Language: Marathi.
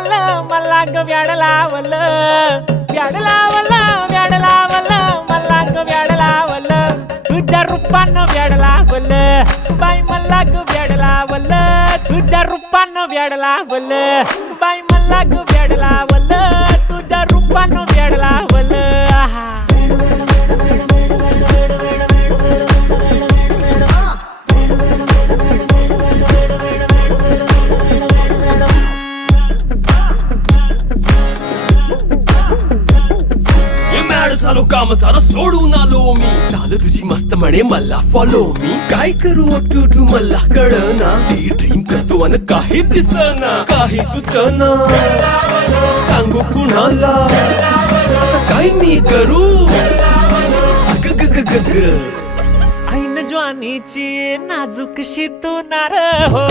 लावलं मला ग व्याड लावलं व्याड लावलं व्याड लावलं मला ग व्याड लावलं तुझ्या रूपानं व्याड लावलं बाई मला ग व्याड लावलं तुझ्या रूपानं व्याड लावलं बाई मला ग व्याड लावलं तुझ्या रूपानं व्याड लावलं झालो काम सारं सोडून आलो मी झालं तुझी मस्त म्हणे मला फॉलो मी काय करू टू मला कळना ती ड्रीम करतो आणि काही दिसना काही सुचना सांगू कुणाला आता काय मी करू अग ग ग ग ग ऐन ज्वानीची नाजूक शी तू नार हो